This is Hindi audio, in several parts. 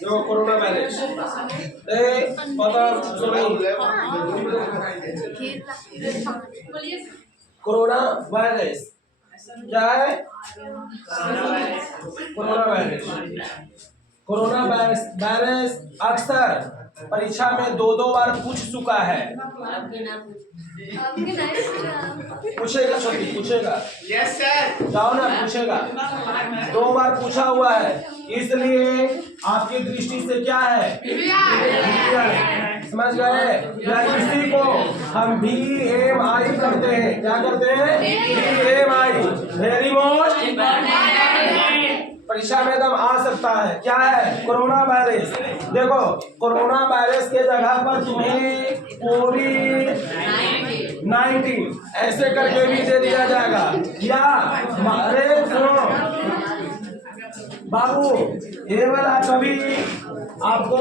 जो कोरोना वायरस पता सुनो, कोरोना वायरस क्या है? कोरोना वायरस अक्सर परीक्षा में दो बार पूछ चुका है। पूछेगा छोटी, पूछेगा। यस सर, जाओ ना, पूछेगा। 2 बार पूछा हुआ है, इसलिए आपकी दृष्टि से क्या है? समझ गए? या इसी को हम VMI करते हैं। क्या करते हैं? VMI, very most important. परीक्षा में एकदम आ सकता है। क्या है? Corona virus. देखो, कोरोना वायरस के जगह पर तुम्हें कोविड-19 ऐसे करके भी दे दिया जाएगा। या अरे सुनो बाबू, ये वाला कभी आपको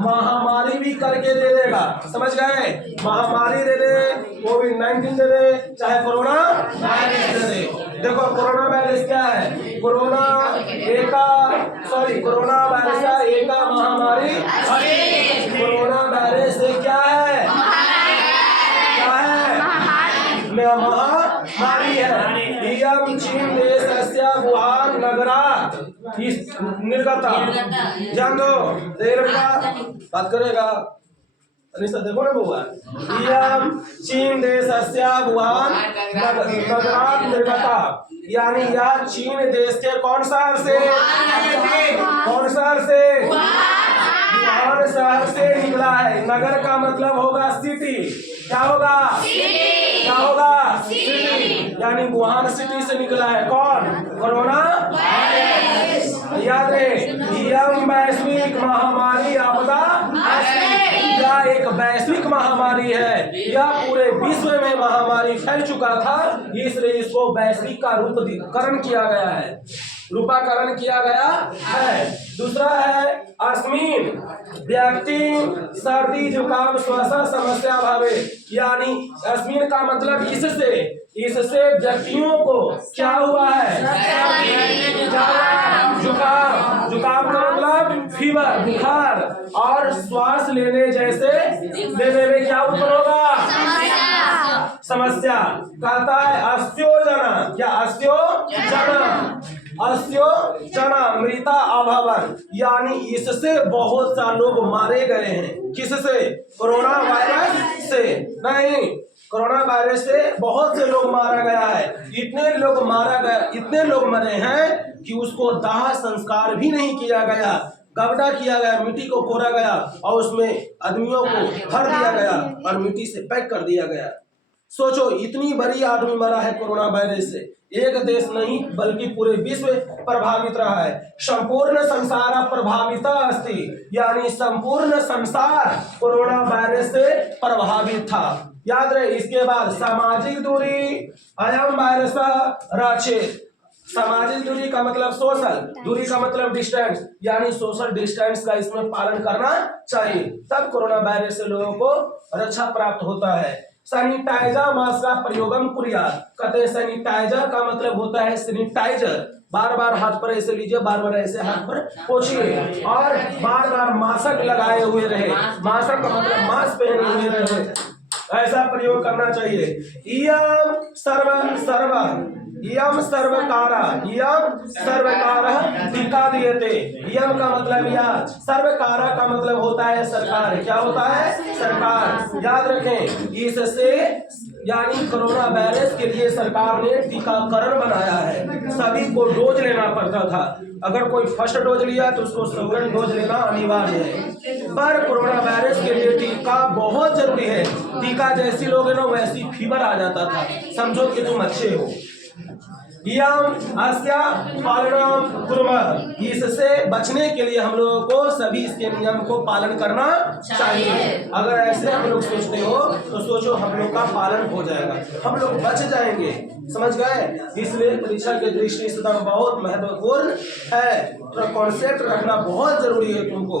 महामारी भी करके दे देगा। समझ गए? महामारी दे दे, कोविड-19 दे दे, चाहे कोरोना वायरस दे दे। देखो, कोरोना वायरस क्या है? कोरोना वायरस का एका महामारी। कोरोना वायरस से क्या है? महामारी है। इयं चीन देशस्य वुहान नगरात् निर्गता। जान दो, देर का बात करेगा। अनिशा देखो ना बुआ, इयं चीन देशस्य वुहान नगरात् निर्गता, यानी यह चीन देश के कौन शहर से? कौन शहर से? वुहान शहर से निकला है। नगर का मतलब होगा सिटी। क्या होगा? क्या होगा? सिटी, यानी वुहान सिटी से निकला है। कौन? Corona virus. याद रहे, यह वैश्विक महामारी आपदा, यह एक वैश्विक महामारी है। यह पूरे विश्व में महामारी फैल चुका था, इसलिए इसको वैश्विक का रूपाकरण किया गया है। दूसरा है अस्मिन व्यक्ति सर्दी जुकाम श्वास समस्या भावे, यानी अस्मिन का मतलब इससे व्यक्तियों को क्या हुआ है? जुकाम का मतलब फीवर, बुखार, और श्वास लेने में क्या उत्पन्न होगा? समस्या। कहता है अस्योजना, क्या अस्योजना मृता अभवन, यानी इससे बहुत सा लोग मारे गए हैं। किससे? कोरोना वायरस से नहीं, कोरोना वायरस से बहुत से लोग मारा गया है। इतने लोग मरे हैं कि उसको दाह संस्कार भी नहीं किया गया, कब्जा किया गया, मिट्टी को कोरा गया और उसमें आदमियों को भर दिया गया और मिट्टी से पैक कर दिया गया। सोचो, इतनी बड़ी आदमी मरा है कोरोना वायरस से। एक देश नहीं बल्कि पूरे विश्व प्रभावित रहा है। संपूर्ण संसार प्रभावित अस्ति, यानी संपूर्ण संसार कोरोना वायरस से प्रभावित था। याद रहे। इसके बाद सामाजिक दूरी, अयम वायरस रक्षित। सामाजिक दूरी का मतलब सोशल, दूरी का मतलब डिस्टेंस, यानी सोशल डिस्टेंस का इसमें पालन करना चाहिए, तब कोरोना वायरस से लोगों को रक्षा प्राप्त होता है। सैनिटाइजर मास्क का प्रयोगम कुर्यात्, कहते हैं सैनिटाइजर का मतलब होता है सैनिटाइजर। बार बार हाथ पर ऐसे लीजिए, बार बार ऐसे हाथ पर पोंछिए और बार बार मास्क लगाए हुए रहे। मास्क का मतलब मास्क पहने हुए रहे, ऐसा प्रयोग करना चाहिए। इयम सर्वकार टीका दिएते। इयम का मतलब यह, सर्वकारा का मतलब होता है सरकार। क्या होता है? सरकार। याद रखें, इससे यानी कोरोना वायरस के लिए सरकार ने टीकाकरण बनाया है। सभी को डोज लेना पड़ता था। अगर कोई फर्स्ट डोज लिया तो उसको सेकंड डोज लेना अनिवार्य है। पर कोरोना वायरस के लिए टीका बहुत जरूरी है। टीका जैसी लोगे ना वैसी फीवर आ जाता था, समझो कि तुम अच्छे हो। इससे बचने के लिए हम लोगों को सभी इसके नियम को पालन करना चाहिए। अगर ऐसे हम लोग सोचते हो तो सोचो हम लोग का पालन हो जाएगा, हम लोग बच जाएंगे। समझ गए? इसलिए परीक्षा की दृष्टि से बहुत महत्वपूर्ण है। थोड़ा कॉन्सेप्ट रखना बहुत जरूरी है तुमको।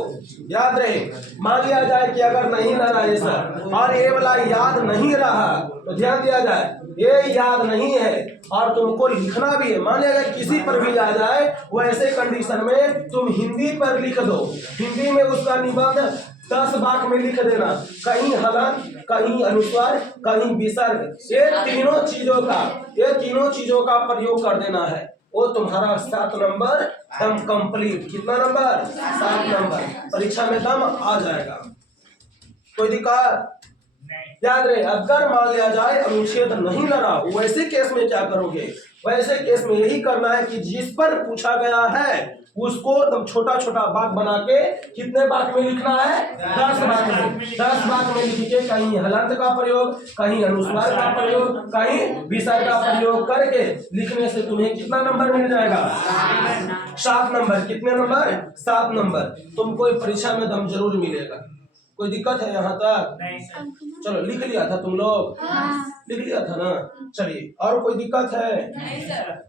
याद रहे, मान लिया जाए कि अगर नहीं ना रहा ये सर और ये वाला याद नहीं रहा तो ध्यान दिया जाए ये याद नहीं है और तुमको लिखना भी है। मान लिया जाए किसी पर भी आ जाए वैसे कंडीशन में तुम हिंदी पर लिख दो, हिंदी में उसका निबंध 10 वाक्य में लिख देना, कहीं हलन, कहीं अनुस्वार, कहीं विसर्ग, ये तीनों चीजों का प्रयोग कर देना है। वो तुम्हारा 7 नंबर दम कंप्लीट। कितना नंबर? 7 नंबर। परीक्षा में दम आ जाएगा। कोई दिक्कत? याद रहे, अगर मान लिया जाए अनुच्छेद नहीं लड़ा वैसे केस में क्या करोगे? वैसे केस में यही करना है कि जिस पर पूछा गया है उसको तुम छोटा छोटा वाक्य बना के कितने वाक्य में लिखना है? 10 वाक्य में। 10 वाक्य में लिख के कहीं हलंत का प्रयोग, कहीं अनुस्वार का प्रयोग, कहीं विसर्ग का प्रयोग करके लिखने से तुम्हें कितना नंबर मिल जाएगा? 7 नंबर। कितने नंबर? 7 नंबर। तुमको परीक्षा में दम जरूर मिलेगा। कोई दिक्कत है यहाँ तक? चलो, लिख लिया था तुम लोग? लिख लिया था ना? चलिए, और कोई दिक्कत है? नहीं सर।